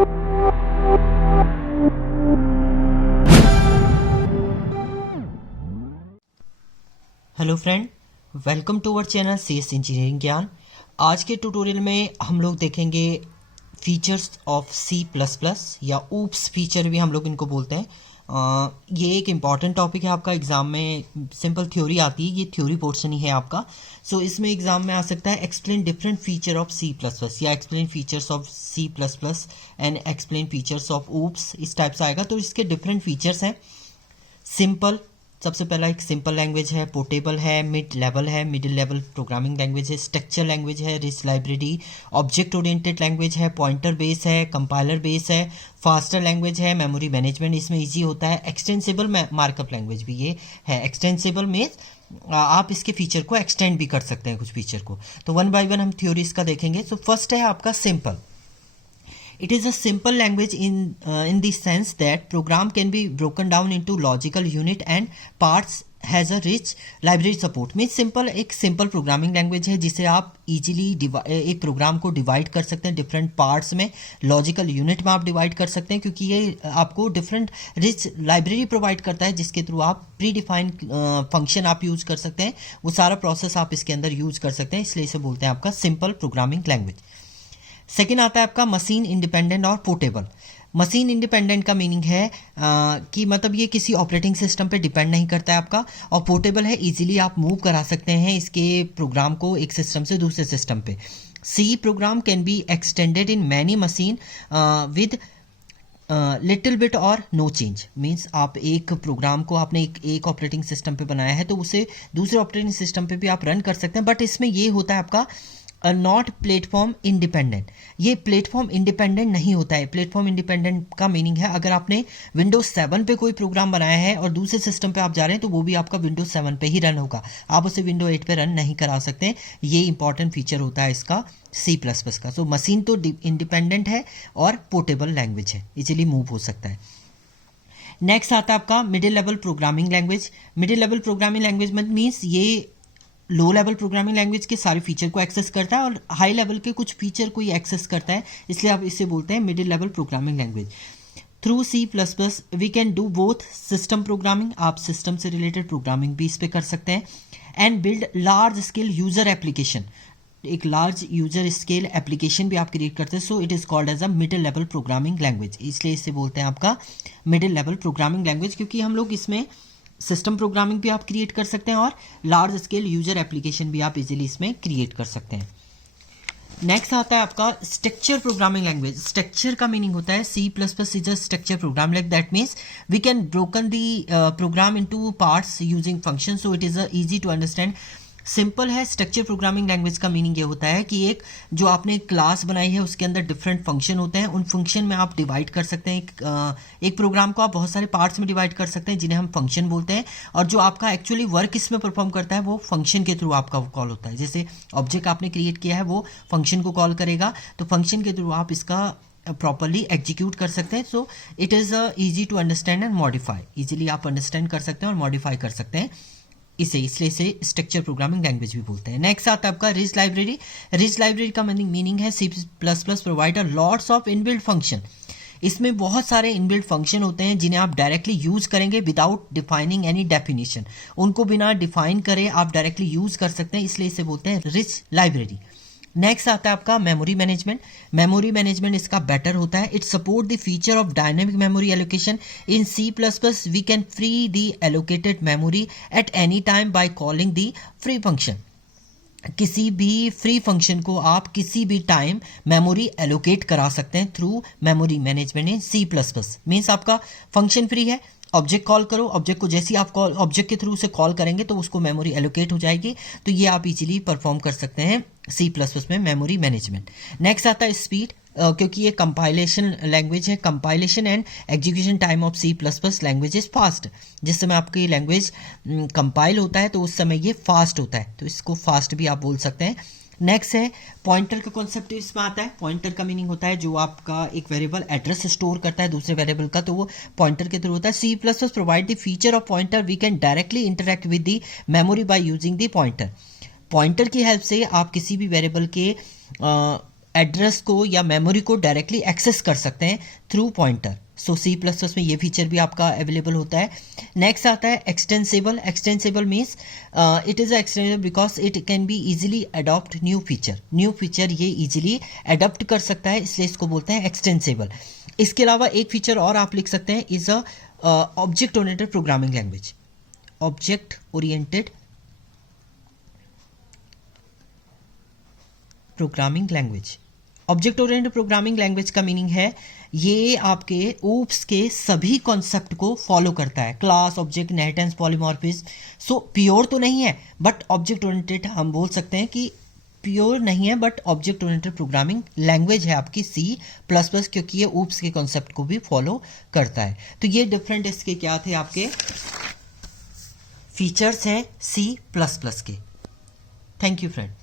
Hello friend, welcome to our channel CS engineering Gyan. आज के tutorial में हम लोग देखेंगे फीचर्स ऑफ C++ या ऊप्स फीचर भी हम लोग इनको बोलते हैं। ये एक इम्पॉर्टेंट टॉपिक है आपका एग्ज़ाम में। सिंपल थ्योरी आती है, ये थ्योरी पोर्शन ही है आपका। सो इसमें एग्ज़ाम में आ सकता है explain different feature of C++ या explain features of C++ and explain features of oops, इस टाइप से आएगा। तो इसके डिफरेंट फीचर्स हैं। सिंपल, सबसे पहला एक सिंपल लैंग्वेज है, पोर्टेबल है, मिड लेवल है, मिडिल लेवल प्रोग्रामिंग लैंग्वेज है, स्ट्रक्चर लैंग्वेज है, rich library, object oriented language है, पॉइंटर बेस है, कंपाइलर बेस है, फास्टर लैंग्वेज है, मेमोरी मैनेजमेंट इसमें इजी होता है, एक्सटेंसिबल मार्कअप लैंग्वेज भी ये है। एक्सटेंसिबल में आप इसके फीचर को एक्सटेंड भी कर सकते हैं कुछ फीचर को। तो वन बाय वन हम थ्योरीज का देखेंगे। सो फर्स्ट है आपका simple. It is a simple language in the sense that program can be broken down into logical unit and parts, has a rich library support। Means simple एक simple programming language है जिसे आप easily एक programme को divide कर सकते हैं different parts में, लॉजिकल यूनिट में आप डिवाइड कर सकते हैं, क्योंकि ये आपको डिफरेंट रिच लाइब्रेरी प्रोवाइड करता है जिसके थ्रू आप प्री डिफाइंड फंक्शन आप यूज़ कर सकते हैं। वो सारा प्रोसेस आप इसके अंदर यूज़ कर सकते हैं, इसलिए इसे बोलते हैं आपका सिंपल प्रोग्रामिंग लैंग्वेज। सेकेंड आता है आपका मशीन इंडिपेंडेंट और पोर्टेबल। मशीन इंडिपेंडेंट का मीनिंग है कि मतलब ये किसी ऑपरेटिंग सिस्टम पे डिपेंड नहीं करता है आपका, और पोर्टेबल है, इजीली आप मूव करा सकते हैं इसके प्रोग्राम को एक सिस्टम से दूसरे सिस्टम पे। C program can be extended in many machine with little bit और नो चेंज। मीन्स आप एक प्रोग्राम को आपने एक ऑपरेटिंग सिस्टम पे बनाया है तो उसे दूसरे ऑपरेटिंग सिस्टम पे भी आप रन कर सकते हैं, बट इसमें ये होता है आपका नॉट प्लेटफॉर्म इंडिपेंडेंट। ये प्लेटफॉर्म इंडिपेंडेंट नहीं होता है। प्लेटफॉर्म इंडिपेंडेंट का मीनिंग है अगर आपने विंडोज 7 पे कोई प्रोग्राम बनाया है और दूसरे सिस्टम पे आप जा रहे हैं तो वो भी आपका विंडोज 7 पे ही रन होगा, आप उसे विंडो 8 पे रन नहीं करा सकते। ये इंपॉर्टेंट फीचर होता है इसका C++ का। सो मशीन तो इंडिपेंडेंट है और पोर्टेबल लैंग्वेज है, इजीली मूव हो सकता है। नेक्स्ट आता है आपका middle level programming language. Middle level programming language means ये लो लेवल प्रोग्रामिंग लैंग्वेज के सारे फीचर को एक्सेस करता है और हाई लेवल के कुछ फीचर को ही एक्सेस करता है, इसलिए आप इसे बोलते हैं middle level programming language. Through C++ we can do both system programming, आप सिस्टम से रिलेटेड प्रोग्रामिंग भी इस पे कर सकते हैं, and build large scale user application. एक लार्ज यूजर स्केल एप्लीकेशन भी आप क्रिएट करते हैं। So it is called as a middle level programming language, इसलिए इसे बोलते हैं आपका मिडिल लेवल प्रोग्रामिंग लैंग्वेज, क्योंकि हम लोग इसमें सिस्टम प्रोग्रामिंग भी आप क्रिएट कर सकते हैं और लार्ज स्केल यूजर एप्लीकेशन भी आप इजीली इसमें क्रिएट कर सकते हैं। नेक्स्ट आता है आपका स्ट्रक्चर प्रोग्रामिंग लैंग्वेज। स्ट्रक्चर का मीनिंग होता है C++ is a structure program, like that means we can broken the program into parts using function, so it is a easy to understand. Simple है। Structure programming language का meaning ये होता है कि एक जो आपने क्लास बनाई है उसके अंदर डिफरेंट फंक्शन होते हैं, उन फंक्शन में आप डिवाइड कर सकते हैं। एक प्रोग्राम को आप बहुत सारे पार्ट्स में डिवाइड कर सकते हैं जिन्हें हम फंक्शन बोलते हैं, और जो आपका एक्चुअली वर्क इसमें परफॉर्म करता है वो फंक्शन के थ्रू आपका कॉल होता है। जैसे ऑब्जेक्ट आपने क्रिएट किया है वो फंक्शन को कॉल करेगा, तो फंक्शन के थ्रू आप इसका प्रॉपरली एग्जीक्यूट कर सकते हैं। So it is easy to understand and modify, easily आप अंडरस्टैंड कर सकते हैं और मॉडिफाई कर सकते हैं इसलिए इसे स्ट्रक्चर प्रोग्रामिंग लैंग्वेज भी बोलते हैं। नेक्स्ट आता है आपका रिच लाइब्रेरी। रिच लाइब्रेरी का मीनिंग है C++ provide a lots of inbuilt function. इसमें बहुत सारे इनबिल्ट फंक्शन होते हैं जिन्हें आप डायरेक्टली यूज करेंगे विदाउट डिफाइनिंग एनी डेफिनेशन। उनको बिना डिफाइन करे आप डायरेक्टली यूज कर सकते हैं, इसलिए इसे बोलते हैं रिच लाइब्रेरी। नेक्स्ट आता है आपका मेमोरी मैनेजमेंट। मेमोरी मैनेजमेंट इसका बेटर होता है। It support the feature of dynamic memory allocation. In C++ we can free the allocated memory at any time by calling the free function. किसी भी free function को आप किसी भी time memory allocate करा सकते हैं थ्रू मेमोरी मैनेजमेंट इन C++। Means आपका फंक्शन फ्री है, ऑब्जेक्ट कॉल करो, ऑब्जेक्ट को जैसे ही आप ऑब्जेक्ट के थ्रू से कॉल करेंगे तो उसको मेमोरी एलोकेट हो जाएगी। तो ये आप इजीली परफॉर्म कर सकते हैं C++ में मेमोरी मैनेजमेंट। नेक्स्ट आता है स्पीड, क्योंकि ये कंपाइलेशन लैंग्वेज है। Compilation and execution time of C++ language is fast. जिस समय आपकी लैंग्वेज कंपाइल होता है तो उस समय ये फास्ट होता है, तो इसको फास्ट भी आप बोल सकते हैं। नेक्स्ट है पॉइंटर का कॉन्सेप्ट इसमें आता है। पॉइंटर का मीनिंग होता है जो आपका एक वेरिएबल एड्रेस स्टोर करता है दूसरे वेरिएबल का, तो वो पॉइंटर के थ्रू होता है। C++ provide the feature of pointer, we can directly interact with the memory by using the pointer. Pointer की हेल्प से आप किसी भी वेरिएबल के एड्रेस को या मेमोरी को डायरेक्टली एक्सेस कर सकते हैं थ्रू पॉइंटर। सो सी प्लस प्लस में ये फीचर भी आपका अवेलेबल होता है। नेक्स्ट आता है extensible. Extensible means it is extensible because it can be easily adopt new feature. New feature ये इजीली अडॉप्ट कर सकता है, इसलिए इसको बोलते हैं एक्सटेंसिबल। इसके अलावा एक फीचर और आप लिख सकते हैं, is a object oriented programming language. Object oriented programming language. Object oriented programming language का मीनिंग है ये आपके ऊप्स के सभी कॉन्सेप्ट को फॉलो करता है, class, object, inheritance, polymorphism. So pure तो नहीं है, बट ऑब्जेक्ट ओरिएंटेड हम बोल सकते हैं कि प्योर नहीं है, but object oriented programming language है आपकी सी प्लस प्लस, क्योंकि ये ऊप्स के कॉन्सेप्ट को भी फॉलो करता है। तो ये डिफरेंट इसके क्या थे, आपके फीचर्स हैं सी प्लस प्लस के। Thank you friend.